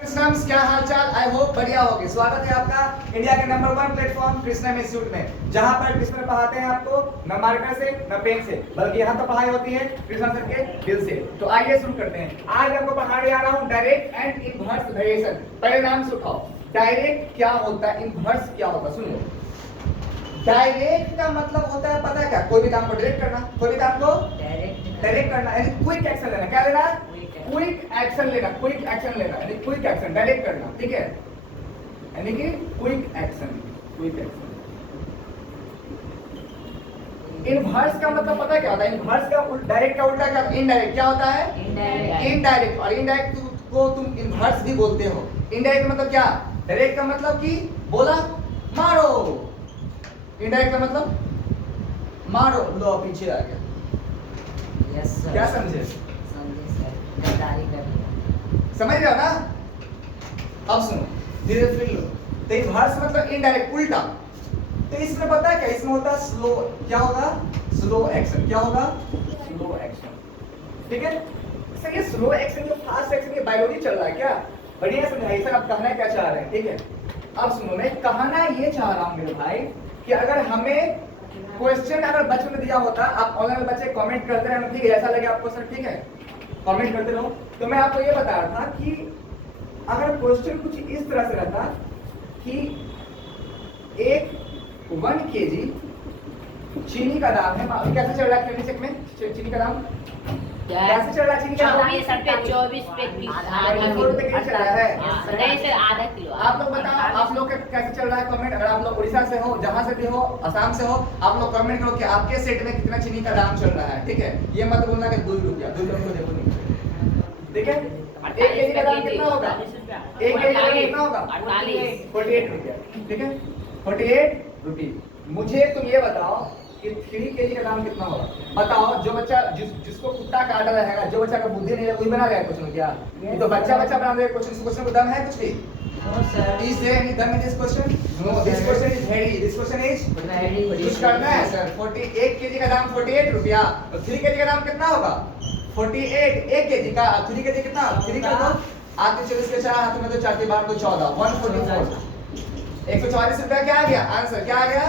कृष्णम्स, क्या हालचाल? I hope बढ़िया होगी। स्वागत है आपका इंडिया के नंबर 1 प्लेटफॉर्म कृष्णम इंस्टीट्यूट में, जहां पर कृष्ण पढ़ाते हैं आपको न मार्कर से न पेन से, बल्कि यहाँ तो पढ़ाई होती है कृष्ण सर के दिल से। तो आइए शुरू करते हैं। आज आपको पढ़ाने आ रहा हूँ डायरेक्ट एंड इनवर्स वेरिएशन। पहले नाम सुनाओ, डायरेक्ट क्या होता है, इनवर्स क्या होता है। सुन लो, डायरेक्ट का मतलब होता है पता है क्या? कोई भी काम को डायरेक्ट करना, कोई भी काम को डायरेक्ट करना, यानी क्विक एक्शन लेना। क्या लेना? क्विक एक्शन लेना, क्विक एक्शन लेना, यानी क्विक एक्शन डायरेक्ट करना, ठीक है, यानी कि quick action, quick action. Inverse का मतलब पता है क्या होता है? इनवर्स का डायरेक्ट का उल्टा क्या? इनडायरेक्ट। क्या होता है? इनडायरेक्ट। और इनडायरेक्ट को तुम इनवर्स भी बोलते हो। इनडायरेक्ट मतलब क्या? डायरेक्ट का मतलब कि बोला मारो, इनडायरेक्ट का मतलब मारो। लो पीछे आ गया। Yes sir. क्या समझे? समझे सर, गद्दारी कर दिया। समझ रहे हो ना? अब सुनो, धीरे फिर लो। तो इनवर्स मतलब इनडायरेक्ट, उल्टा। तो इसमें पता है क्या? इसमें होता है स्लो। क्या होगा? Slow action. क्या होगा? स्लो एक्शन, ठीक है। सर ये स्लो एक्शन, जो फास्ट एक्शन, ये बायोलॉजी चल रहा है क्या? बढ़िया समझाइए सर, आप कहना क्या चाह रहे हैं, ठीक है। अब सुनो, मैं कहना ये चाह रहा हूँ मेरे भाई कि अगर हमें क्वेश्चन अगर बचपन में दिया होता, आप ऑनलाइन बच्चे कमेंट करते रहे, ठीक है, ऐसा लगे आपको सर, ठीक है, कमेंट करते रहो। तो मैं आपको ये बता रहा था कि अगर क्वेश्चन कुछ इस तरह से रहता कि एक 1 kg चीनी का दाम है, कैसे चल रहा है क्लिनिक में चीनी का दाम? कैसे चल रहा है चीनी का दाम? 24 पे 20 नहीं सर, आधा किलो। आप लोग बताओ, आप लोग का कैसे चल रहा है कमेंट। अगर आप लोग उड़ीसा से हो, जहां से भी हो, असम से हो, आप लोग कमेंट करो कि आपके सेट में कितना चीनी का दाम चल रहा है, ठीक है। ये मत बोलना कि 2 रुपया, 2 रुपया देखो नहीं, ठीक है। 1 kg का दाम कितना होगा? 1 kg का दाम कितना होगा? 48 रुपया, ठीक है, 48 रुपये। मुझे तुम ये बताओ कि 3 kg का दाम कितना होगा? बताओ। जो बच्चा जिसको कुत्ता काटा रहेगा, जो बच्चा का बुद्धि नहीं है, वही बना रहेगा क्वेश्चन। क्या ये तो बच्चा बना देगा क्वेश्चन? इस क्वेश्चन को दम है कुछ भी? No sir. Is there any done in this question? No, this question is very. This question is Very. कुछ करना है सर। 48 kg का दाम 48 रुपया, और 3 kg का दाम कितना होगा? 48। 1 kg का 3 kg कितना? 3 का दो आते 40 के 4 हाथ में तो 4 के 12 को 14, 144, 144 रुपया। क्या आ गया आंसर? क्या आ गया?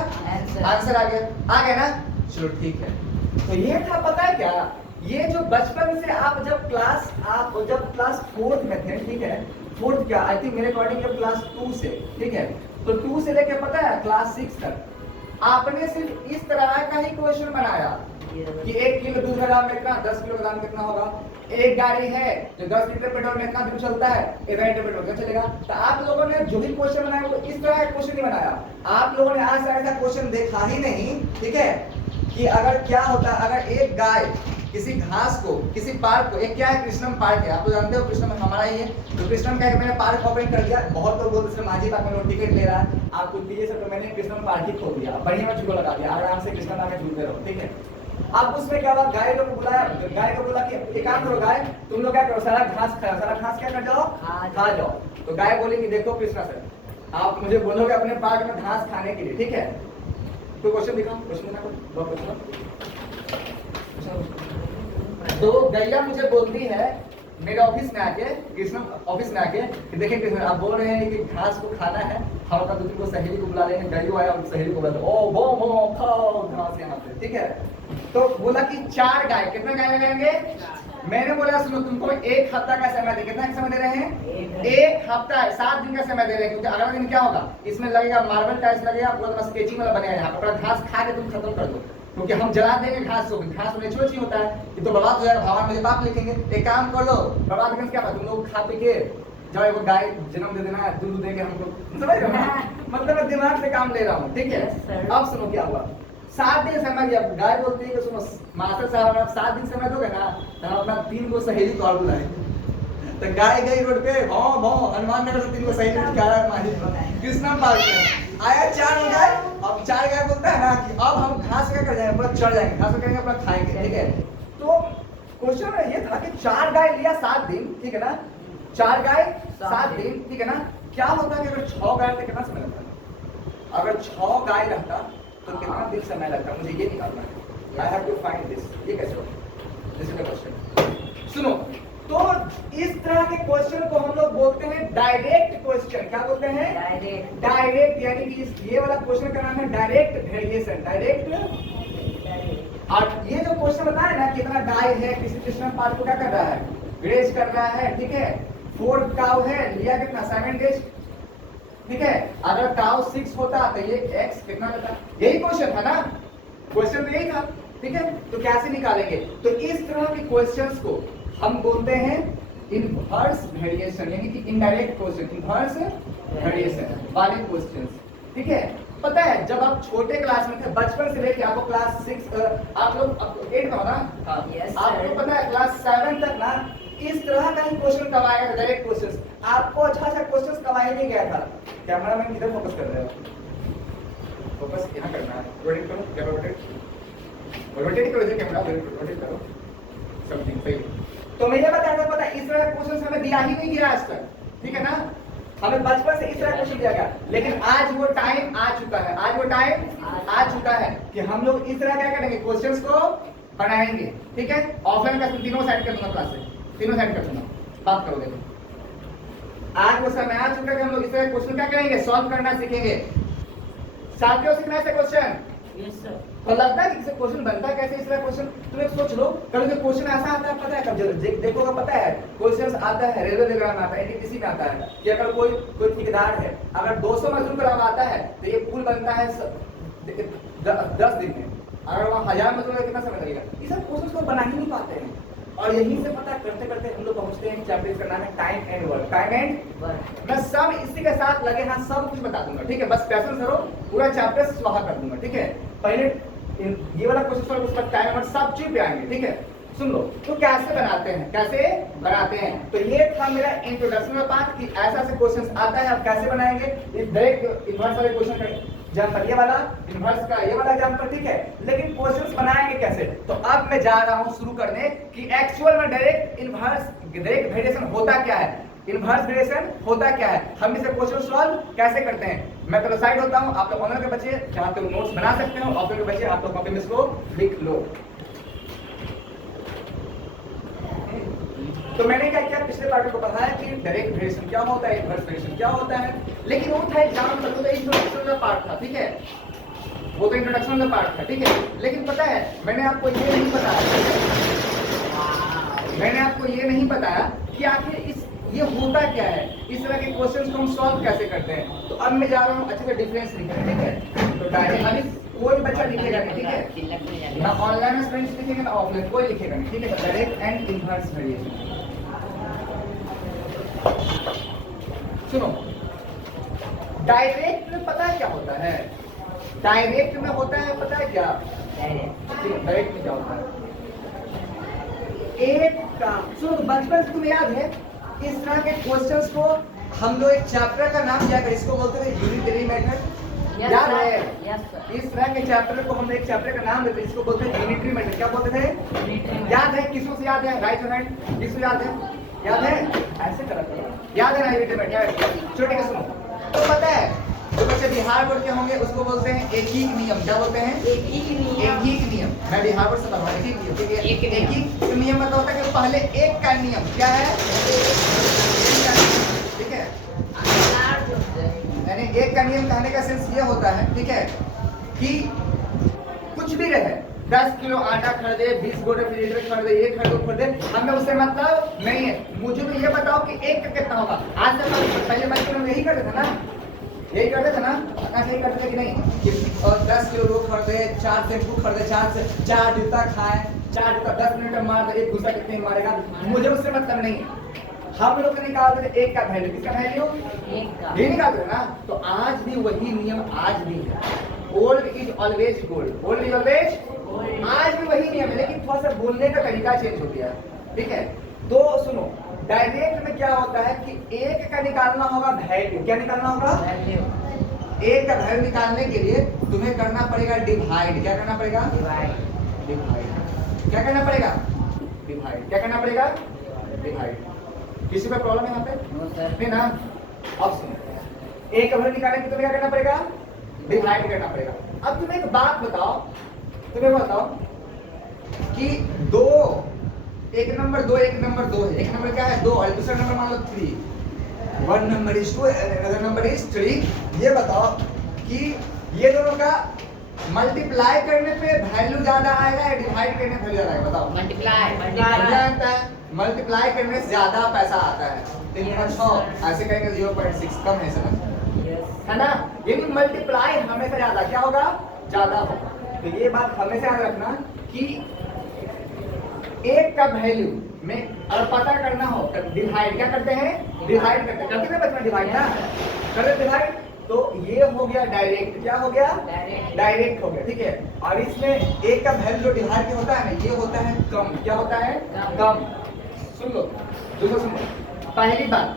आंसर आ गया ना? चलो ठीक है। तो ये था, पता है क्या, ये जो बचपन से आप जब क्लास 4th में थे, ठीक है, 4th क्या, आई थिंक मेरे अकॉर्डिंग जब क्लास 2 से, ठीक है, तो 2 से लेके पता है क्लास 6 तक आपने सिर्फ इस तरह का ही क्वेश्चन बनाया कि 1 किलो दूध का दाम कितना, 10 किलो का दाम कितना होगा। एक गाड़ी है जो 10 लीटर पेट्रोल में कितना दूर चलता है, 1 लीटर पेट्रोल का चलेगा। तो आप लोगों ने जो भी क्वेश्चन बनाया वो इस तरह का क्वेश्चन नहीं बनाया। आप लोगों ने आज ऐसा क्वेश्चन देखा ही नहीं, ठीक है, कि अगर क्या होता अगर एक गाय किसी घास को, किसी पार्क को, एक क्या है कृष्णम पार्क है, आप लोग जानते हो कृष्णम हमारा ही है, तो कृष्णम क्या है, मैंने पार्क ओपन कर दिया। बहुत लोग बोलते हैं माझी पार्क में टिकट ले रहा है, आप कुछ दीजिए सर, तो मैंने कृष्णम पार्क ही खोल दिया, बढ़िया में झूला लगा दिया, आराम से कृष्णम आके झूलते रहो, ठीक है। अब उसमें क्या हुआ, गाय को बुलाया, गाय को बोला कि एक काम करो गाय, तुम लोग क्या करो, सारा घास खाओ, सारा घास क्या कर जाओ, खा जाओ। तो गाय बोली कि देखो कृष्णा सर, आप मुझे बोलोगे अपने पार्क में घास खाने के लिए, ठीक है। तो क्वेश्चन दिखाओ, क्वेश्चन दिखाओ। तो गैया मुझे बोलती है मेरे ऑफिस में आके, कृष्ण ऑफिस में आके, कि देखिए कृष्ण आप बोल रहे हैं कि घास को खाना है, हम अपना 2-3 को सहेली को बुला लेंगे। गैया आया और सहेली को बोला, ओ बो बो खाओ घास यहाँ पे, ठीक है। तो बोला कि 4 गाय, कितना गाय लगाएंगे? मैंने बोला सुनो, तुमको 1 हफ्ता का समय दे, कितना समय दे रहे हैं? 1 हफ्ता, 7 दिन का समय दे रहे हैं, क्योंकि अगला दिन क्या होगा, इसमें लगेगा मार्बल टाइल्स लगेगा, पूरा स्केचिंग वाला बनेगा, यहाँ पर घास खा के तुम खत्म कर दो, क्योंकि हम जला देंगे घास को, घास में नेचुरल चीज होता है, ये तो बर्बाद हो जाएगा, भगवान मुझे पाप लिखेंगे। एक काम कर लो, बर्बाद करके क्या, तुम लोग खा पी के जाओ, एक गाय जन्म दे देना है, दूध देंगे हमको, समझ रहे हो? मतलब मैं दिमाग से काम ले रहा हूँ, ठीक है। अब सुनो क्या हुआ, 7 दिन समय दिया। गाय बोलती है कि सुनो मास्टर साहब, अगर आप 7 दिन समय दोगे ना, तो हम अपना 3 को सहेली को और बुलाएंगे। तो गाय गई रोड पे, भाव भाव हनुमान नगर से 3 को सहेली कृष्णा पार्क में आया, 4 हो गए। अब 4 गाय बोलता है ना कि अब हम घास क्या कर जाएंगे, पूरा चढ़ जाएंगे, घास को करेंगे अपना खाएंगे, ठीक है। तो क्वेश्चन ये था कि 4 गाय लिया 7 दिन, ठीक है ना, 4 गाय 7 दिन, ठीक है ना। क्या होता है कि अगर 6 गाय तो कितना समय लगता? अगर 6 गाय रहता तो कितना दिन समय लगता? मुझे ये निकालना है, I have to find this. ये कैसे होगा? This is the question. सुनो, तो इस तरह के क्वेश्चन को हम लोग बोलते हैं डायरेक्ट क्वेश्चन क्या बोलते हैं? डायरेक्ट डायरेक्ट, यानी कि ये वाला क्वेश्चन का नाम है डायरेक्ट वेरिएशन। डायरेक्ट, और ये जो क्वेश्चन बताया ना कितना डाई है, किसी क्वेश्चन पार्ट को क्या कर रहा है, ग्रेज कर रहा है, ठीक है। 4 काउ है, लिया कितना 7 डेज, ठीक है। अगर काउ 6 होता तो ये x कितना लेता, यही क्वेश्चन था ना, क्वेश्चन तो यही था, ठीक है। तो कैसे निकालेंगे? तो इस तरह के क्वेश्चंस को हम बोलते हैं इनवर्स वेरिएशन, यानी कि इनडायरेक्ट क्वेश्चन, इनवर्स वेरिएशन वाले क्वेश्चंस, ठीक है। पता है जब आप छोटे क्लास में थे, बचपन से लेके आपको क्लास 6 आप लोग 8 में हो ना, Yes, आपको sir. पता है क्लास 7 तक ना इस तरह का ही क्वेश्चन करवाया गया, डायरेक्ट क्वेश्चंस। आपको अच्छा क्वेश्चंस करवाया नहीं गया था। कैमरामैन किधर फोकस कर रहे हो? फोकस यहाँ करना है, रोटेट करो, कैमरा रोटेट करो, इधर कैमरा रोटेट करो, समथिंग सही। तो मैं ये बताया था, पता है इस तरह का क्वेश्चन हमें दिया ही नहीं गया आज तक, ठीक है ना। हमें बचपन से इस तरह क्वेश्चन दिया गया, लेकिन आज वो टाइम आ चुका है, आज वो टाइम आ चुका है कि हम लोग इस तरह क्या करेंगे, क्वेश्चंस को बनाएंगे, ठीक है। ऑफलाइन का तीनों साइड कर दूंगा, क्लास से तीनों साइड कर दूंगा, बात करोगे। आज वो समय आ चुका है कि हम लोग इस तरह क्वेश्चन क्या करेंगे, सॉल्व करना सीखेंगे। साथियों सीखना है क्वेश्चन, यस सर। तो लगता है कि क्वेश्चन बनता है कैसे, इस तरह क्वेश्चन तुम एक सोच लो। कभी क्वेश्चन ऐसा आता है, पता है कब जब देखोगे, पता है क्वेश्चन आता है रेलवे एग्जाम में आता है, एनटीपीसी में आता है कि अगर कोई ठेकेदार है, अगर 200 मजदूर को लगाता है तो ये पुल बनता है 10 दिन में, अगर वहाँ 1000 मजदूर का कितना समय लगेगा। ये सब क्वेश्चन को बना ही नहीं पाते हैं, और यहीं से पता करते करते हम लोग पहुंचते हैं चैप्टर का नाम है time and work. Time and work मैं सब इसी के साथ लगे हाथ सब कुछ बता दूंगा, ठीक है। बस पैशन करो, पूरा चैप्टर स्वाहा कर दूंगा, ठीक है। पहले ये वाला क्वेश्चन सॉल्व, उसका टाइम और सब चीज पे आएंगे, ठीक है। सुन लो, तो कैसे बनाते हैं, कैसे बनाते हैं। तो ये था मेरा इंट्रोडक्शन का पार्ट कि ऐसा ऐसे क्वेश्चन आता है, आप कैसे बनाएंगे। इस डायरेक्ट इन्वर्स वाले क्वेश्चन का एग्जांपल ये वाला, इन्वर्स का ये वाला एग्जांपल, ठीक है। लेकिन क्वेश्चंस बनाएंगे कैसे, तो अब मैं जा रहा हूं शुरू करने कि एक्चुअल में डायरेक्ट इन्वर्स डायरेक्ट वेरिएशन होता क्या है, इन्वर्स वेरिएशन होता क्या है, हम इसे क्वेश्चन सॉल्व कैसे करते हैं। मैं तो साइड होता हूं, आप लोग ऑनर के बच्चे जहां पे नोट्स बना सकते हो, ऑफर के बच्चे आप लोग कॉपी में इसको लिख लो। तो मैंने क्या किया, पिछले पार्ट को पढ़ाया कि डायरेक्ट वेरिएशन क्या होता है, इन्वर्स वेरिएशन क्या होता है, लेकिन वो था एग्जाम तक तो इंट्रोडक्शन का पार्ट था, ठीक है। वो तो इंट्रोडक्शन का पार्ट था, ठीक है। लेकिन पता है मैंने आपको ये नहीं बताया, मैंने आपको ये नहीं बताया कि आखिर ये होता क्या है, इस तरह के क्वेश्चंस को हम सॉल्व कैसे करते हैं। तो अब मैं जा रहा हूँ अच्छे से डिफरेंस लिखने, ठीक है। तो डायरेक्ट अभी कोई बच्चा लिखेगा नहीं, ठीक है, ना ऑनलाइन स्टूडेंट्स लिखेंगे ना ऑफलाइन, कोई लिखेगा नहीं, ठीक है। डायरेक्ट एंड इन्वर्स वेरिएशन, सुनो। डायरेक्ट में पता है क्या होता है, डायरेक्ट में होता है पता है क्या, डायरेक्ट में क्या होता है, एक काम सुनो, बचपन से तुम्हें याद है इस तरह के क्वेश्चंस को हम लोग एक चैप्टर का नाम दिया था, इसको बोलते थे यूनिटरी मेथड, याद है। इस तरह के चैप्टर को हम एक चैप्टर का नाम देते, इसको बोलते हैं यूनिटरी मेथड। क्या बोलते थे, याद है, किसको से याद है, राइट हैंड, किसको याद है, याद है, ऐसे करा करो, याद है ना यूनिटरी मेथड। छोटे का सुनो, तो पता है जो बच्चे बिहार बोर्ड के होंगे उसको बोलते हैं एक ही नियम। क्या बोलते हैं, एक ही नियम। मैं बिहार बोर्ड से पढ़ा, एक ही नियम, एक ही नियम मतलब होता है कि पहले एक का नियम क्या है, ठीक है। यानी एक का नियम कहने का सेंस ये होता है, ठीक है, कि कुछ भी रहे, 10 किलो आटा खरीदे, 20 गोटे रेफ्रिजरेटर खरीदे, ये खरीदे, हमें उससे मतलब नहीं है। मुझे तो ये बताओ कि एक का कितना होगा। आज तक पहले बचपन में यही करते थे ना, यही करते थे ना, यही करते थे कि नहीं। और 10 किलो लोग खरीदे, 4 शैम्पू खरीदे, 4 जूता खाए, 4 जूता 10 मिनट में मार दे, एक घुसा कितने मारेगा, मुझे उससे मतलब नहीं है। हम लोग निकालते थे एक का वैल्यू, किसका वैल्यू, ये निकालते थे ना। तो आज भी वही नियम आज भी है, old is always gold, old is always, आज भी वही नियम है, लेकिन थोड़ा सा बोलने का तरीका चेंज हो गया, ठीक है। तो सुनो, डायरेक्ट में क्या होता है कि एक का निकालना होगा वैल्यू, क्या निकालना होगा, एक का वैल्यू निकालने के लिए तुम्हें करना पड़ेगा डिवाइड। क्या करना पड़ेगा, डिवाइड। क्या करना पड़ेगा, डिवाइड। क्या करना पड़ेगा, डिवाइड। किसी का प्रॉब्लम है यहाँ पे, नहीं ना। अब सुनो, एक का वैल्यू निकालने के लिए तुम्हें क्या करना पड़ेगा, डिवाइड करना पड़ेगा। अब तुम्हें एक बात बताओ, तुम्हें बताओ कि एक नंबर दो है, एक नंबर क्या है, 2, और दूसरा नंबर मान लो 3, 1 number is 2 another number is 3। ये बताओ कि ये दोनों का मल्टीप्लाई करने पे वैल्यू ज्यादा आएगा या डिवाइड करने पे वैल्यू ज्यादा आएगा बताओ। मल्टीप्लाई मल्टीप्लाई करने से ज्यादा पैसा आता है। 3 का 6 ऐसे करेंगे 0.6 कम है समझ है ना। यानी मल्टीप्लाई हमेशा ज्यादा क्या होगा ज्यादा होगा। तो ये बात हमेशा याद रखना कि एक का वैल्यू में अगर पता करना हो तो डिवाइड क्या करते हैं डिवाइड करते हैं बच्चा डिवाइड ना करते डिवाइड। तो ये हो गया डायरेक्ट क्या हो गया डायरेक्ट हो गया ठीक है। और इसमें एक का वैल्यू जो डिवाइड होता है ना ये होता है कम क्या होता है कम। सुन लो दूसरा सुन लो। पहली बात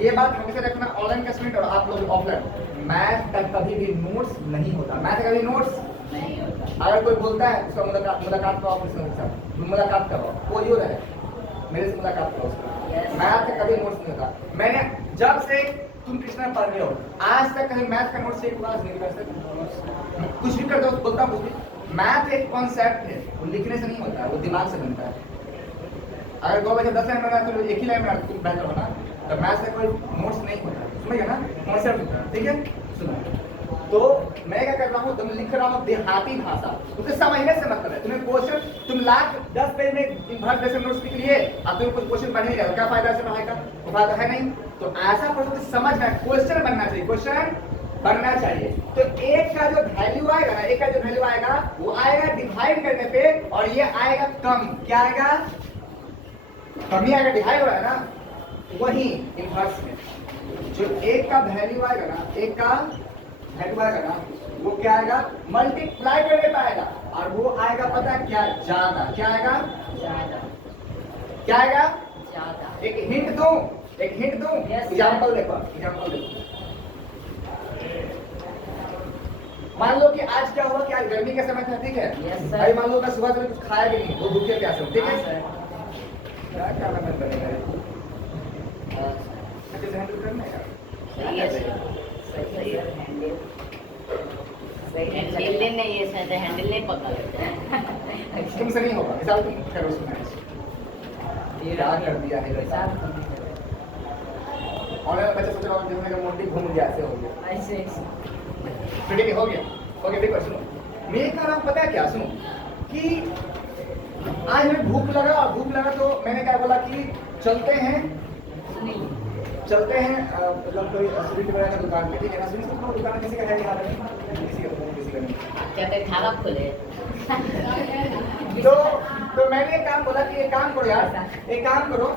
ये बात हमेशा रखना ऑनलाइन का स्टूडेंट और आप लोग ऑफलाइन मैथ का कभी भी नोट्स नहीं होता। मैथ का कभी नोट्स नहीं होता। अगर कोई बोलता है उसका मुलाकात कराओ अपने साथ मुलाकात करो कोई हो रहा है मेरे से मुलाकात करो उसका। मैथ का कभी नोट्स नहीं होता। मैंने जब से तुम कृष्णा पढ़ रहे हो आज तक कहीं मैथ का नोट्स एक क्लास नहीं कर सकते। कुछ भी कर दो बोलता हूँ कुछ भी। मैथ एक कॉन्सेप्ट है वो लिखने से नहीं होता है वो दिमाग से बनता है। अगर 2 बजे 10 लाइन बना तो एक ही लाइन बना तुम बेहतर हो ना। तो मैथ का कोई नोट्स नहीं होता समझ ना कॉन्सेप्ट होता है ठीक है। सुनो तो मैं क्या कर रहा हूँ तुम लिख रहा हूँ देहाती भाषा उसे समझने से मतलब है। तुम्हें क्वेश्चन तुम लाख 10 पेज में भर जैसे नोट्स लिख लिए अब तुम्हें कुछ क्वेश्चन पढ़ नहीं रहे क्या फायदा से पढ़ाई का कोई फायदा है नहीं। तो ऐसा पढ़ो कि समझ में क्वेश्चन बनना चाहिए क्वेश्चन बनना चाहिए। तो एक का जो वैल्यू आएगा ना एक का जो वैल्यू आएगा वो आएगा डिवाइड करने पे और ये आएगा कम क्या आएगा कम ही आएगा डिवाइड हो रहा है ना। वही इनवर्स में जो एक का वैल्यू आएगा ना एक का वैल्यू आएगा ना वो क्या आएगा मल्टीप्लाई करने पे आएगा और वो आएगा पता है क्या ज्यादा क्या आएगा क्या आएगा एक हिंट दूं एग्जांपल देखो मान लो कि आज क्या हुआ कि आज गर्मी का समय था ठीक है भाई मान लो मैं सुबह से कुछ खाया भी नहीं वो भूखे प्यासे हूं ठीक है क्या क्या मैं बनेगा अच्छे से हैंडल करना है हैंडल नहीं है शायद हैंडल नहीं पकड़ तुमसे नहीं होगा मिसाल तुम करो सुना ये क्या कर दिया है ऑनलाइन बच्चा सोच रहा हूँ जिसमें का मोटी घूम गया ऐसे हो गया ऐसे ठीक है हो गया ओके देखो सुनो मेरे का नाम पता है क्या सुनो कि आज हमें भूख लगा तो मैंने क्या बोला कि चलते हैं मतलब कोई स्वीट वगैरह का दुकान पे ठीक है ना स्वीट का दुकान किसी का है यहाँ पे किसी का नहीं क्या कहीं ढाबा खोले तो मैंने एक काम बोला कि एक काम करो यार एक काम करो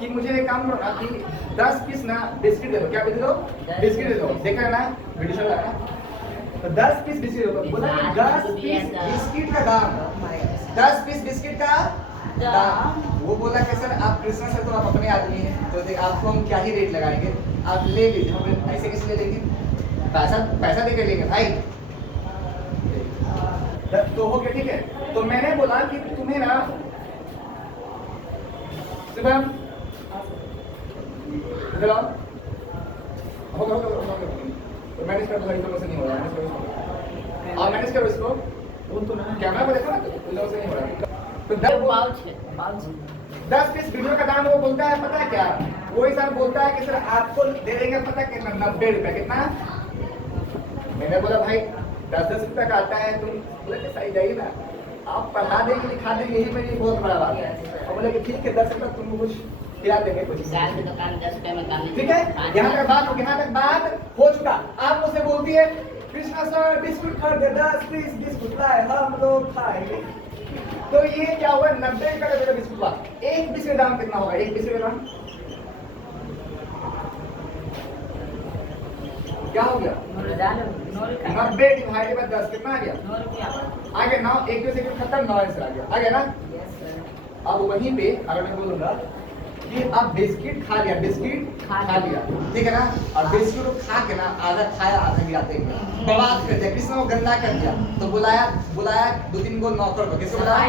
कि मुझे एक काम करो ना कि 10 पीस ना बिस्किट दे दो क्या दे दो बिस्किट दे दो देखा है ना वीडियो चल रहा है ना तो 10 पीस बिस्किट दे दो बोला कि 10 पीस बिस्किट का दाम 10 पीस बिस्किट का दाम वो बोला कि सर आप कृष्णा सर तो आप अपने आदमी हैं तो आपको हम क्या ही रेट लगाएंगे आप ले लीजिए हम ऐसे कैसे ले लेंगे पैसा दे के लेंगे भाई तो हो गया ठीक है। तो मैंने बोला कि तुम्हें ना शुभम तो मैनेज कर दो एकदम से नहीं हो रहा और मैनेज करो इसको वो तो ना कैमरा को देखो ना तो एकदम से नहीं हो रहा। तो 10 पीस वीडियो का दाम वो बोलता है पता है क्या वो इंसान बोलता है कि सर आपको दे देंगे पता कितना 90 रुपए कितना। मैंने बोला भाई 10-10 रुपए का आता है तुम बोले कि सही जाइए ना आप पढ़ा देंगे लिखा देंगे यही मेरी बहुत बड़ा बात है। और बोले कि ठीक है 10 रुपए तुमको कुछ खिला देंगे कुछ दुकान 10 रुपए में काम ठीक है। यहाँ तक बात हो चुका आप मुझसे बोलती है कृष्णा सर बिस्कुट खरीदे 10 पीस बिस्कुट लाए हम लोग खाएंगे। तो ये क्या हुआ 90 रुपए का मेरा बिस्कुट हुआ एक बिस्कुट दाम कितना होगा एक बिस्कुट दाम क्या हो गया 90 डिवाइडेड बाय 10 कितना आ गया आ गया 9 एक से खत्म 9 आंसर आ गया ना। अब वहीं पे अगर मैं बोलूंगा कि अब बिस्किट खा लिया ठीक है ना और बिस्किट को खा के ना आधा खाया आधा गिराते हैं बर्बाद कर दिया किसने वो गंदा कर दिया। तो बुलाया 2-3 को नौकर को किसको बुलाया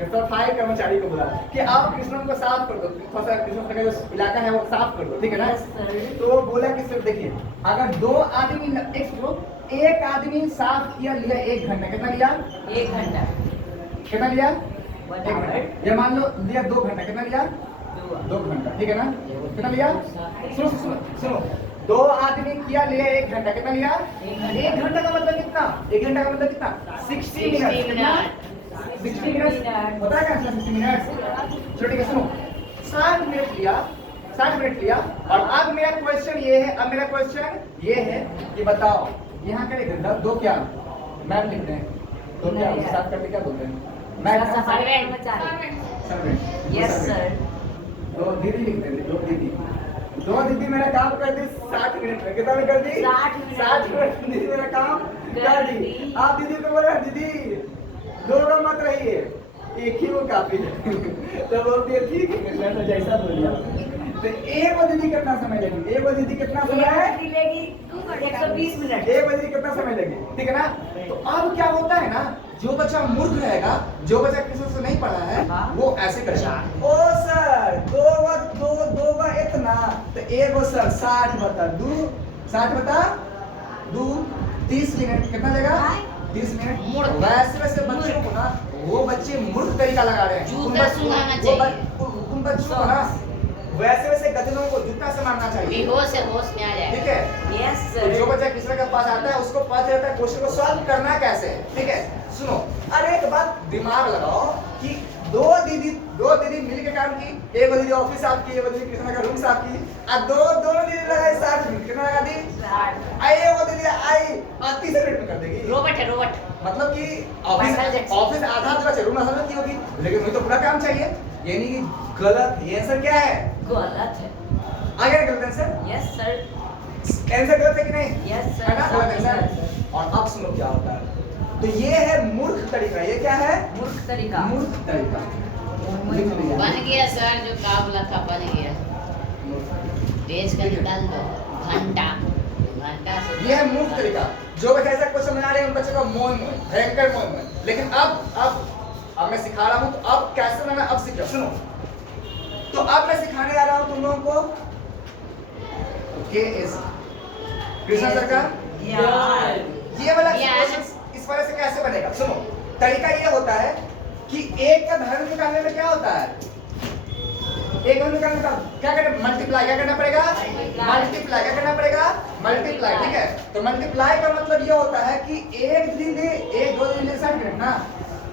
सफाई कर्मचारी को बुलाया कि आप कृष्ण को साफ कर दो थोड़ा सा कृष्ण का जो इलाका है वो साफ कर दो ठीक है ना। तो बोला कि सिर्फ देखिए अगर 2 आदमी एक आदमी साफ किया लिया 1 घंटा कितना लिया 1 घंटा कितना लिया 1 घंटा ये मान लो लिया 2 घंटा कितना लिया 2 घंटा ठीक है ना। कितना लिया? सुनो सुनो सुनो, 2 आदमी किया लिया 1 घंटा, कितना लिया? 1 घंटा का मतलब कितना? 1 घंटा का मतलब कितना? 60 मिनट। कितना? 60 मिनट होता है क्या? 60 मिनट। चलो ठीक है, सुनो, 60 मिनट लिया, 60 मिनट लिया। और अब मेरा क्वेश्चन ये है, अब मेरा क्वेश्चन ये है कि बताओ यहाँ का 1 घंटा 2 क्या मैम लिखते हैं? 2 क्या साथ करके क्या बोलते हैं? सर्वेंट। Yes sir. 2 दीदी लिखते हैं, 2 दीदी। 2 दीदी मेरा काम कर दी 60 मिनट में। कितना में कर दी? 60 मिनट में दीदी मेरा काम कर दी। आप दीदी को बोल रहे हैं दीदी 2 का मत रहिए, 1 ही वो काफी है। तो बोलती है ठीक है, मैं जैसा बोलिए। तो एक वो दीदी कितना समय लगी? एक वो दीदी कितना समय है? 120 मिनट। एक बजे कितना समय लगे? ठीक है ना? तो अब क्या होता है ना, जो बच्चा मूर्ख रहेगा, जो बच्चा किसी से नहीं पढ़ा है, वो ऐसे करेगा। ओ सर 2 का इतना, तो 1 वो सर 60 बता 2, 60 बता 2, 30 मिनट कितना लेगा? 30 मिनट। वैसे बच्चों को ना, वो बच्चे मूर्ख तरीका लगा रहे हैं। उन बच्चों को ना वैसे गधलों को जूता से मारना चाहिए। होश में आ जाए। ठीक है? यस तो सर। जो बच्चा किसी के पास आता है उसको पता रहता है क्वेश्चन को सॉल्व करना कैसे है। ठीक है, सुनो, अरे एक बात दिमाग लगाओ कि 2 दीदी मिल के काम की। एक दीदी ऑफिस साफ की, एक दीदी कृष्णा का रूम साफ की, और दोनों दीदी लगाए 60 मिनट। कितना लगा दी? 60। वो दीदी आई और 30 मिनट में कर देगी। रोबोट है, रोबोट। मतलब कि ऑफिस आधा अधूरा रूम आधा की होगी, लेकिन मुझे तो पूरा काम चाहिए। ये नहीं कि गलत। ये आंसर क्या है? गलत है। आगे गलत आंसर? Yes sir. आंसर गलत है कि नहीं? Yes sir. है ना गलत आंसर? और अब सुनो क्या होता है। तो ये है मूर्ख तरीका। ये क्या है? मूर्ख तरीका। मूर्ख तरीका। बन गया सर, जो काबला था बन गया। पेज का निकाल दो। घंटा से ये है मूर्ख तरीका। जो बच्चे ऐसा क्वेश्चन बना रहे हैं उन बच्चों का मौन में, भयंकर मौन में। लेकिन अब मैं सिखा रहा हूँ, तो अब कैसे बनाना अब सीखो। सुनो, तो अब मैं सिखाने जा रहा हूँ तुम लोगों को के इज कृष्णा सर का ये वाला क्वेश्चन इस तरह से कैसे बनेगा। सुनो, तरीका ये होता है कि 1 का धर्म निकालने में क्या होता है? 1 धर्म निकालने का क्या करना? मल्टीप्लाई। क्या करना पड़ेगा? मल्टीप्लाई। क्या करना पड़ेगा? मल्टीप्लाई। ठीक है, तो मल्टीप्लाई का मतलब ये होता है कि 1 दीदी 1 2 दीदी 60 मिनट ना,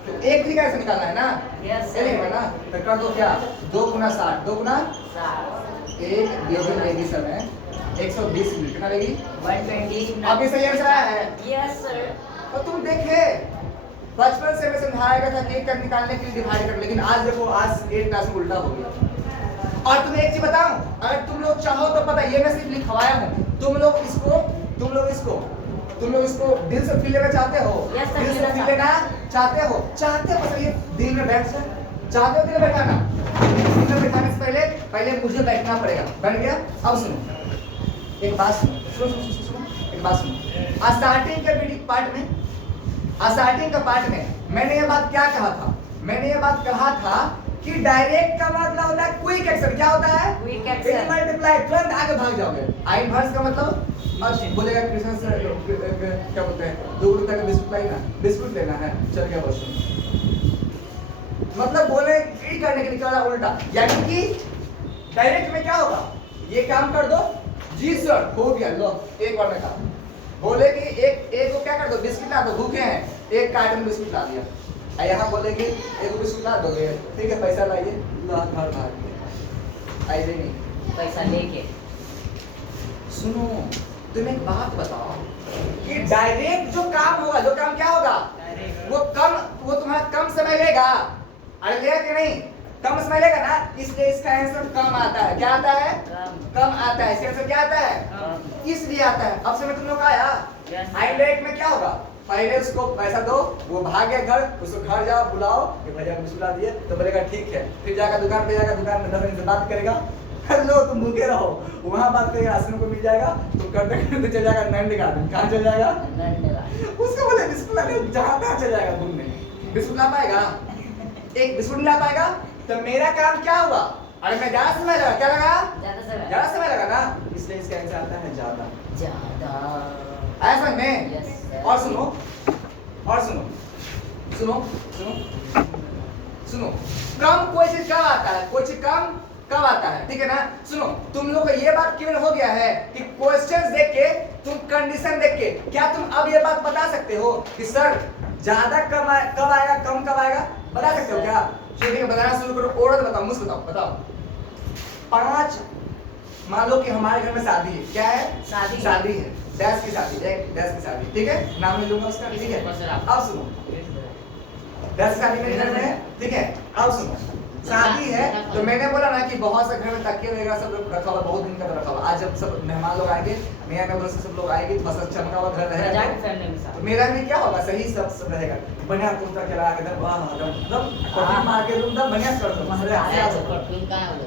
तो 1 दीदी कैसे निकालना है ना? यस ये ना, तो कर दो क्या? 2 गुना 60, 2 गुना 1 दीदी लेगी समय 120 मिनट। कितना लेगी? 120। अब ये सही आंसर आया है। Yes sir. तो तुम देखे बचपन से मैं समझाया गया था कि 1 का निकालने के लिए डिवाइड कर, लेकिन आज देखो, आज 8 क्लास में उल्टा हो गया। और तुम्हें एक चीज बताऊं, अगर तुम लोग चाहो तो पता, ये मैं सिर्फ लिखवाया हूं, तुम लोग इसको दिल से फील लेना चाहते हो? Yes, sir, दिल से फील लेना चाहते हो? बस ये दिल में बैठ जाए। चाहते हो दिल में बैठाना? दिल में बैठाने से पहले मुझे बैठना पड़ेगा। बैठ गया? अब सुनो एक बात, सुनो एक बात सुनो। स्टार्टिंग के पार्ट में मैंने ये बात क्या कहा था? मैंने ये बात कहा था कि डायरेक्ट का मतलब होता है क्विक एक्शन। क्या होता है? Quick action. मल्टीप्लाई, तुरंत आगे भाग जाओगे। इनवर्स का मतलब बोलेगा कृष्ण सर क्या बोलते हैं, 2 रुपए का बिस्कुट लाइना, बिस्कुट लेना है, चल गया बस। मतलब बोले ये करने के निकला उल्टा, यानी कि डायरेक्ट में क्या होगा? ये काम कर दो, जी सर हो गया, लो एक बार में काम। बोले कि एक को क्या कर दो, बिस्कुट ला दो, भूखे हैं, 1 कार्टन बिस्कुट ला दिया। यहाँ बोलेंगे 1 बिस्कुट ला दोगे, ठीक है पैसा लाइए, ला घर भाग के आइए नहीं पैसा लेके। सुनो, तुम एक बात बताओ कि डायरेक्ट जो काम होगा, जो काम क्या होगा, वो तुम्हारा कम समय लेगा। अरे लेगा कि नहीं? कम समय लेगा ना, इसलिए इसका आंसर कम आता है। क्या आता है? कम आता है। इसका आंसर क्या आता है? इसलिए आता है। अब समय तुम लोग का आया। डायरेक्ट में क्या होगा? पहले उसको पैसा दो, वो भाग गया घर, उसको घर जाओ बुलाओ कि भैया मुझे बुला दिए, तो बोलेगा ठीक है। फिर जाकर दुकान पे जाकर दुकान में 10 मिनट से बात करेगा, हेलो तुम भूखे रहो, वहाँ बात करेगा, आश्रम को मिल जाएगा, तो करते करते चल जाएगा नंद गार्डन। कहाँ चल जाएगा? उसको बोले बिस्कुट लाने, जहाँ तहाँ चल जाएगा घूमने। बिस्कुट ला पाएगा? एक बिस्कुट ला पाएगा? तो मेरा काम क्या हुआ? अरे मैं ज्यादा समय लगा, क्या लगा? ज्यादा समय लगा ना, इसलिए इसका आंसर आता है ज्यादा। ऐसा में और सुनो कम कोई चीज कब आता है? कोई चीज कम कब आता है, ठीक है ना। सुनो, तुम लोग को ये बात क्लियर हो गया है कि क्वेश्चंस देख के, तुम कंडीशन देख के, क्या तुम अब ये बात बता सकते हो कि सर ज्यादा कब आएगा, कम कब आएगा, बता सकते हो क्या? ठीक है, बताना शुरू करो। औरत बताओ, मुझसे बताओ। 5 मान लो कि हमारे घर में शादी है, क्या है? शादी है, डैश की शादी, एक डैश की शादी, ठीक है, नाम नहीं लूंगा उसका, ठीक है। अब सुनो, डैश की शादी मेरे घर में है, ठीक है। अब सुनो, शादी है तो मैंने बोला ना कि बहुत से घर में तकिए वगैरह सब रखा हुआ, बहुत दिन का रखा हुआ। आज जब सब मेहमान लोग आएंगे, मियां का से सब लोग आएंगे, थोड़ा सा चमका हुआ घर रहेगा, तो मेरा भी क्या होगा, सही सब रहेगा, बढ़िया कुर्ता चला के एकदम वाह एकदम परफ्यूम मार के एकदम बढ़िया कर दो, मजे आ जाओ,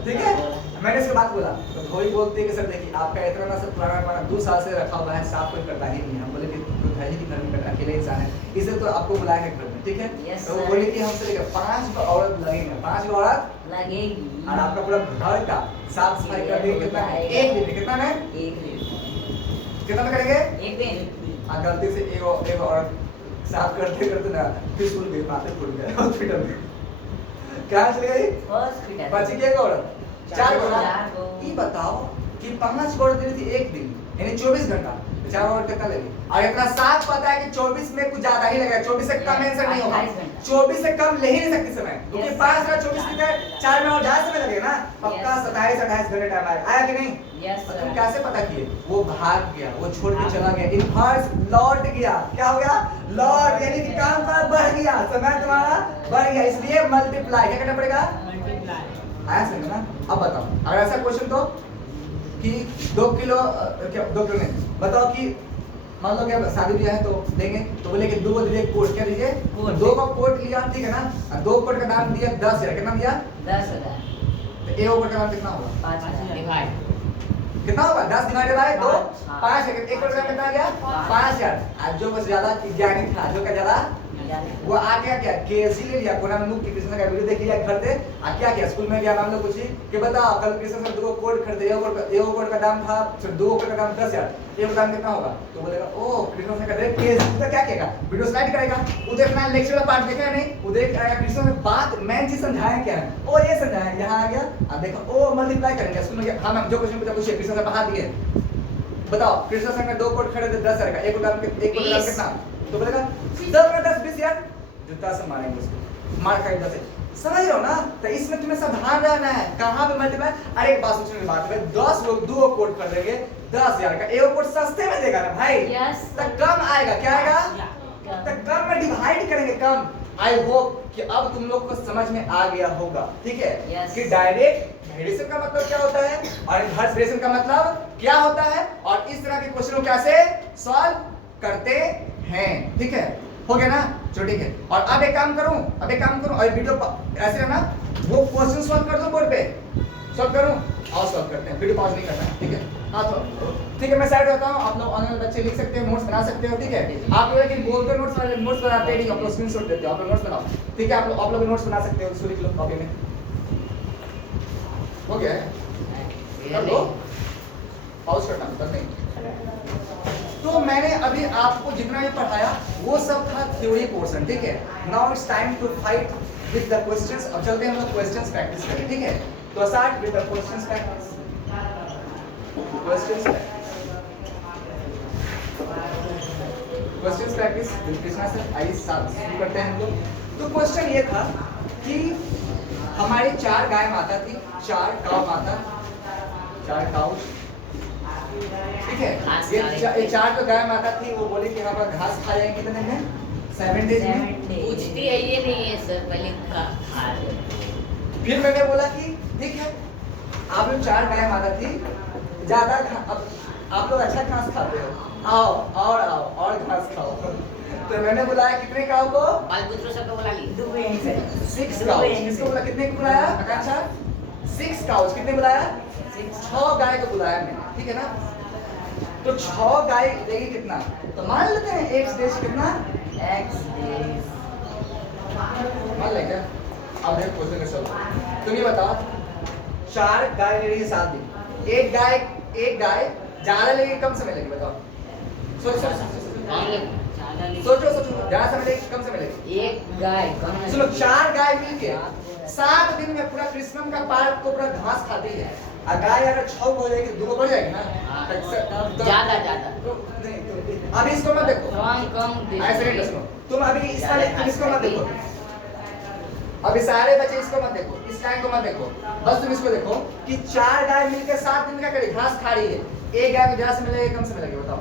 ठीक है। मैंने इसके बात बोला तो धोई बोलते हैं कि सर देखिए आपका इतना ना सब पुराना 2 साल से रखा हुआ है, साफ कोई करता ही नहीं है। हम बोले कि कोई है ही नहीं घर में, करता अकेले इंसान है, इसलिए तो आपको बुलाया है घर में, ठीक है। तो वो बोले कि हमसे लेकर 5 औरत लगेंगे, 5 औरत लगेगी, और आपका पूरा घर का साफ सफाई कर देंगे। कितना? 1 दिन में। कितना में? 1 दिन। कितना में करेंगे? 1 दिन। गलती से एक औरत साफ करते करते ना फिसल गई, माथे फूट गया हॉस्पिटल में। कहाँ चली गई? हॉस्पिटल। बची की एक औरत, 4 औरत। गो। ये बताओ कि 5 औरत देती थी 1 दिन, यानी 24 घंटा, 4 औरत कितना लगी? और इतना साफ पता है कि 24 में कुछ ज्यादा ही लगेगा, 24 से कम आंसर नहीं होगा, 24 से कम ले ही नहीं सकती समय, क्योंकि 5 और 24 कितने, 4 में और 4 समय लगेगा ना, पक्का 27-28 घंटे टाइम आया कि नहीं? तुम कैसे पता किए? वो भाग गया, वो छोड़ के चला गया, इनवर्स लौट गया। क्या हो गया? लौट, यानी कि काम का बढ़ गया, समय तुम्हारा बढ़ गया, इसलिए मल्टीप्लाई क्या करना पड़ेगा? आया समझ ना। अब बताओ, अगर ऐसा क्वेश्चन तो कि 2 किलो क्या 2 किलो नहीं, बताओ कि मान लो क्या शादी ब्याह है तो देंगे, तो बोले कि 2 को दीजिए कोट, क्या दीजिए? 2 का कोट लिया, ठीक है ना। 2 कोट का दाम दिया 10,000, कितना दिया? 10,000। तो एक कोट का दाम कितना होगा? 5,000 डिवाइड कितना होगा? 10 डिवाइडेड बाय 2, 5 है। एक कोट का कितना गया? 5,000। आज जो बस ज्यादा ज्ञानी था, जो का ज्यादा वो आ गया क्या केसी ले लिया, कोना में मुख की कृष्ण का वीडियो देख लिया घर पे, आ क्या किया स्कूल में गया, मैम लोग पूछी कि बताओ कल कृष्ण सर 2 कोट खरीदे, एक कोट का दाम था, फिर 2 कोट का दाम 10,000, एक दाम कितना होगा? तो बोलेगा ओ कृष्ण सर का देख केसी, तो क्या कहेगा? वीडियो स्लाइड करेगा, उधर अपना लेक्चर वाला पार्ट देखा नहीं, उधर आएगा कृष्ण सर बात मेन चीज समझाया क्या है, ओ ये समझाया, यहां आ गया, अब देखो ओ मल्टीप्लाई करेंगे स्कूल में। हां मैम जो क्वेश्चन पूछा पूछिए, कृष्ण सर पढ़ा दिए, बताओ कृष्ण सर ने 2 कोट खरीदे 10,000 का, एक कोट दाम कितना? तो बोलेगा 10 में 10 20 यार, जूता से मारेंगे उसको, मार खाएगा से, समझ रहे हो ना। तो इसमें तुम्हें सावधान रहना है, कहां पे मल्टीप्लाई। अरे एक बात सोचने की बात है, 10 लोग 2 कोट कर देंगे 10,000 का, एक कोट सस्ते में देगा ना भाई, तो कम आएगा, क्या आएगा? तो कम में डिवाइड करेंगे, कम। आई होप कि अब तुम लोग को समझ में आ गया होगा, ठीक है, कि डायरेक्ट वेरिएशन का मतलब क्या होता है और इनवर्स वेरिएशन का मतलब क्या होता है, और इस तरह के क्वेश्चन को कैसे सॉल्व करते हैं, ठीक है। हो गया ना? चलो ठीक है। और अब एक काम करूं, और वीडियो ऐसे रहना, वो क्वेश्चन सॉल्व कर दो बोर्ड पे, सॉल्व करूं और सॉल्व करते हैं, वीडियो पॉज नहीं करना है, ठीक है। हाँ तो ठीक है, मैं साइड रहता हूं, आप लोग ऑनलाइन बच्चे लिख सकते हो, नोट्स बना सकते हो, ठीक है। आप लोग लेकिन बोलते हो नोट्स बनाते नहीं, आप लोग स्क्रीनशॉट देते हो, आप लोग नोट्स बनाओ, ठीक है। आप लोग नोट्स बना सकते हो, इसको लिख लो कॉपी में। हो गया है, कर दो, पॉज करना तब नहीं। तो मैंने अभी आपको जितना भी पढ़ाया वो सब था थ्योरी पोर्शन, ठीक है। Now it's time to fight with the questions. अब चलते हैं हम लोग क्वेश्चंस प्रैक्टिस करें, ठीक है। तो start with the questions practice. Questions practice with Krishna sir. आइए साथ शुरू करते हैं हम लोग। तो क्वेश्चन ये था कि हमारी 4 गाय माता थी, 4 काऊ माता, 4 काऊ, ठीक है। ये 4 तो गाय माता थी, वो बोली कि हम घास खा जाएंगे कितने में? 7 डेज में। पूछती है ये नहीं है सर, पहले खा ले। फिर मैंने बोला कि ठीक है, आप लोग 4 गाय माता थी, ज्यादा आप लोग अच्छा घास खाते हो, आओ और घास खाओ। तो मैंने बुलाया कितने काऊ को? बालपुत्र सबको बुला ली। 6 काऊ। किसको बुलाया? कितने को बुलाया आकांक्षा? 6 काऊ। कितने बुलाया? 6 गाय को बुलाया मैंने, ठीक है ना। तो 6 गाय देगी कितना? तो मान लेते हैं x डेज कितना? x डेज मान लेंगे। अब देखो क्वेश्चन का सवाल, तुम ये बताओ, 4 गाय ले रही है 7 दिन, एक गाय ज्यादा लेगी कम समय लेगी? बताओ, सोचो ज्यादा समय लेगी कम समय लेगी? एक गाय कम, सुनो 4 गाय मिलके 7 दिन में पूरा कृष्णम का पार्ट को पूरा घास खाती है। और गाय अगर 6 हो जाएगी 2 बढ़ जाएगी ना, ज्यादा अभी इसको मत देखो, कम ऐसे नहीं सुनो तुम, अभी इस वाले इसको मत देखो, अभी सारे बच्चे इसको मत देखो, इस लाइन को मत देखो, बस तुम इसको देखो कि 4 गाय मिलकर 7 दिन का करी घास खा रही है। एक गाय में ज्यादा समय लगेगा कम समय लगेगा बताओ?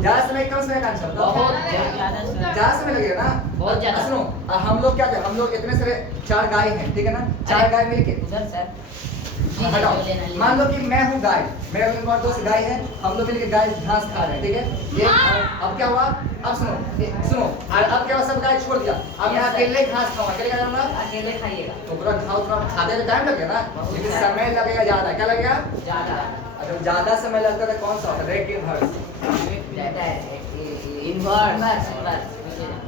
ज्यादा समय कम समय का आंसर बताओ? ज्यादा समय लगेगा ना, बहुत ज्यादा। सुनो हम लोग क्या थे, हम लोग इतने सारे 4 गाय हैं, ठीक है ना, 4 गाय मिलके हटाओ, मान लो कि मैं हूँ गाय, मेरे और दोस्त गाय है, हम लोग मिलके गाय घास खा रहे हैं, ठीक है। ये अब क्या हुआ, अब सुनो और अब क्या हुआ, सब गाय छोड़ दिया, अब मैं अकेले घास खाऊंगा, अकेले क्या करूंगा? अकेले खाइएगा तो पूरा घास खाते में टाइम लगेगा ना, लेकिन समय लगेगा ज्यादा, क्या लगेगा? ज्यादा। जब ज्यादा समय लगता है कौन सा होता है? Rate inverse.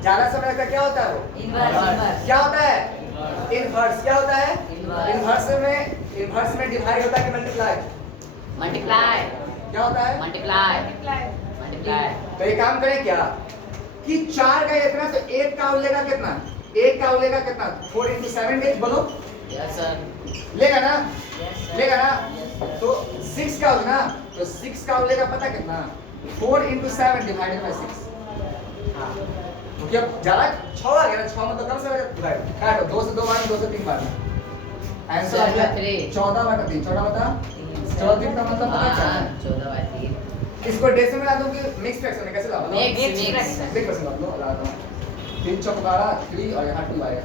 ज्यादा समय लगता है क्या होता है वो? इनवर्स। क्या होता है? इनवर्स। क्या होता है? इनवर्स में डिवाइड होता है कि मल्टीप्लाई? क्या होता है? मल्टीप्लाई। तो एक काम करें क्या कि 4 का इतना, तो 1 का लेगा कितना? 1 का लेगा कितना? 4 × 7 डेज बोलो। Yes sir. लेगा ना? Yes, sir. लेगा ना? Yes, sir. तो 6 का होगा ना, तो 6 का लेगा पता कितना? 4 × 7 डिवाइडेड बाय 6। क्योंकि अब ज्यादा 6 आ गया ना, 6 मतलब कम से डिवाइड काटो, 2 से 2 बार, 2 से 3 बार। आंसर आ गया 14/3। 14 का मतलब पता क्या है? 14/3। इसको डेसिमल में ला दूं कि मिक्स फ्रैक्शन में कैसे ला दूं? Mix फ्रैक्शन ला दो, ला दो। 3 × 12 3 और यहाँ 2 आएगा।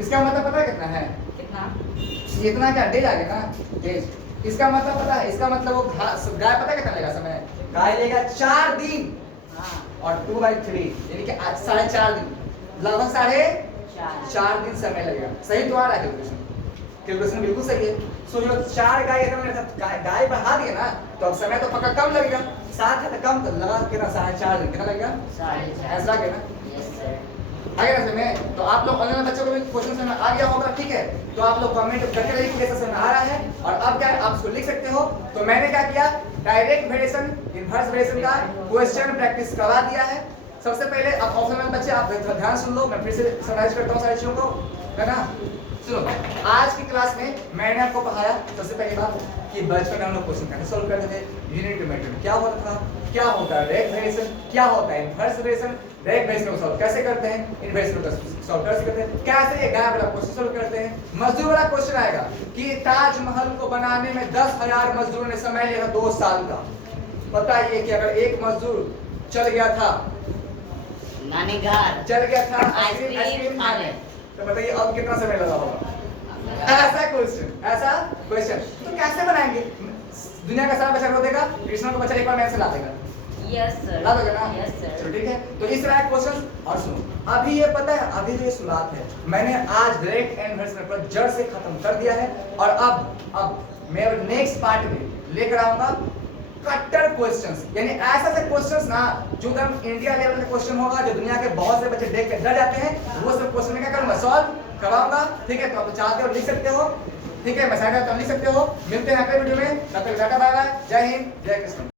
इसका मतलब पता है कितना है? कितना? इतना क्या डेज आ गया ना, डेज। इसका मतलब पता है, इसका मतलब वो गाय पता कितना लेगा समय? गाय लेगा 4 दिन और 2/3 यानी कि 4.5 दिन, लगभग 4.5 दिन समय लगेगा। सही तो आ रहा है कैलकुलेशन बिल्कुल सही है। सो जो 4 गाय गाय बढ़ा दिए ना, तो अब समय तो पक्का कम लगेगा, 7 है तो कम, तो लगा कितना? 4.5 दिन। कितना लगेगा? 4.5। ऐसा लगे ना? Yes sir. आगे ना समय, तो आप लोग ऑनलाइन बच्चों को भी क्वेश्चन समझ आ गया होगा, ठीक है? तो आप लोग कमेंट करके रहिए कि कैसे समझ आ रहा है, और अब क्या है आप इसको लिख सकते हो। तो मैंने क्या किया, डायरेक्ट वेरिएशन, इनवर्स वेरिएशन का क्वेश्चन प्रैक्टिस करवा दिया है। सबसे पहले अब ऑप्शनल बच्चे आप ध्यान सुन लो, मैं फिर से समराइज करता हूँ सारी चीजों को, है ना? सुनो, आज की क्लास में मैंने आपको पढ़ाया सबसे पहली बात कि बचपन में हम लोग क्वेश्चन कैसे सॉल्व करते थे, यूनिट मेथड में क्या होता था, क्या होता है डायरेक्ट वेरिएशन, क्या होता है इनवर्स वेरिएशन, डायरेक्ट वेरिएशन को सॉल्व कैसे करते हैं, इनवर्स को सॉल्व कैसे करते हैं, कैसे ये गाय वाला क्वेश्चन सॉल्व करते हैं। मजदूर वाला क्वेश्चन आएगा कि ताजमहल को बनाने में 10,000 मजदूरों ने समय लिया 2 साल का। बताइए कि अगर एक मजदूर चल गया था नानी घर, चल गया था आइसक्रीम खाने, तो बताइए अब कितना समय लगा होगा? ऐसा क्वेश्चन तो कैसे बनाएंगे? दुनिया का सारा बच्चा रो देगा, कृष्णा का बच्चा एक बार में आंसर ला देगा। Yes sir. ला दोगे ना? Yes sir. चलो ठीक है, तो इस तरह के क्वेश्चन। और सुनो, अभी ये पता है, अभी जो ये शुरुआत है, मैंने आज डायरेक्ट एंड इनवर्स मेथड जड़ से खत्म कर दिया है, और अब मैं नेक्स्ट पार्ट में लेकर आऊंगा कट्टर क्वेश्चंस, यानी ऐसे क्वेश्चंस ना जो एकदम इंडिया लेवल का क्वेश्चन होगा, जो दुनिया के बहुत से बच्चे देख के डर जाते हैं, वो सब क्वेश्चन में क्या करूंगा? सॉल्व करवाऊंगा, ठीक है? तो आप चाहते हो लिख सकते हो, ठीक है? मैं साइड में लिख सकते हो। मिलते हैं अगले वीडियो में, तब तक टाटा बाय बाय, जय हिंद, जय कृष्ण।